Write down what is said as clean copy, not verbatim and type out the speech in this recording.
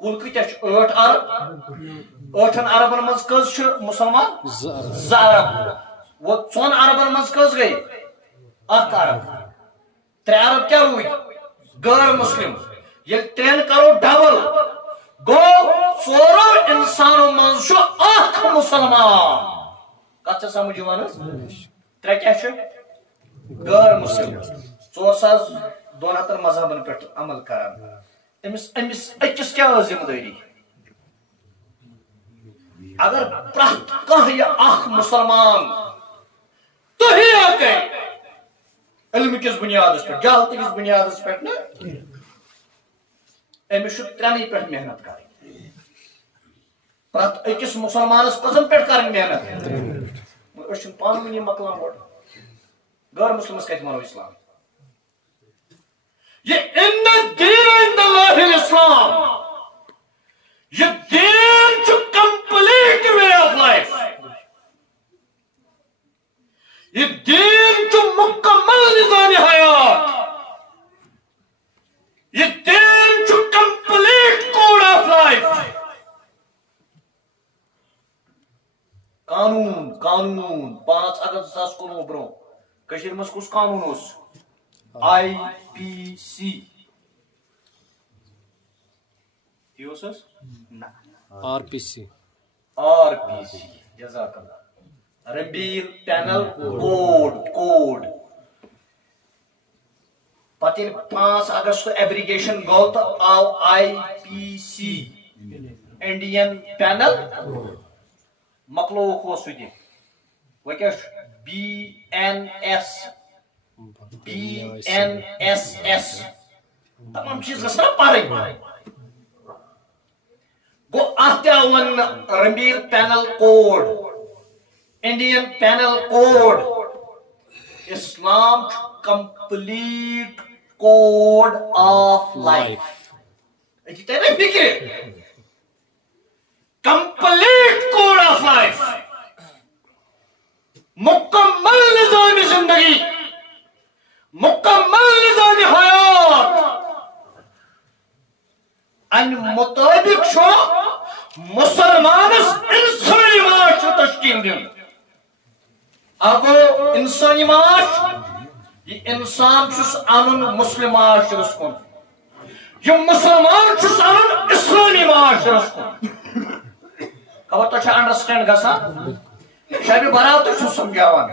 کل کتیا 8 عرب 8 عربن مز کز مسلمان 2 عرب وہ 4 عربن مز کز گئی 1 عرب 3 عرب کیا ہوئی غیر مسلم یہ 3 کرو ڈبل گو 4 انسانوں مز 1 مسلمان کت سمجھ 3 کیا غیر مسلم 4,200 مذہبن پہ عمل کران امس اکس کیا ذمہ داری اگر پرت کھانا یہ مسلمان تو ہی علم کس بنیاد پہ جہالت کس بنیاد پہ امس 3 پہ محنت کر پرت اکس مسلمانس کزن پہ کر محنت پان ونی مکلان غیر مسلمس کت ونو اسلام یہ ان الدین عند اللہ الاسلام یہ دین چھو کمپلیٹ وے آف لائف یہ دین چھو مکمل نظام حیات یہ دین چھو کمپلیٹ کوڈ آف لائف قانون 5 اگست 2019 برو کشیر مز کس قانون اس IPC RPC جزاک اللہ ربیل پینل کوڈ پتہ 5 اگست ایبریگیشن گو تو آو IPC انڈین پینل مخلوق ہو سوی وہ کیا BNSS تمام چیز گھنا پڑھیں گو اتیا ون ربیل penal code Indian penal code Islam complete code of life فکر کمپلیٹ کوڈ آف لائف مکمل نظام زندگی مکمل نظام حیات ان مطابق شو مسلمانس انسانی معاش تشکیل دن اب انسانی معاش یہ انسان چھس انن مسلم معاشرس کن یہ مسلمان چھس انن اسلامی معاشرس کن خبر تو انڈرسٹینڈ گسان شاید برات تو سمجھاوان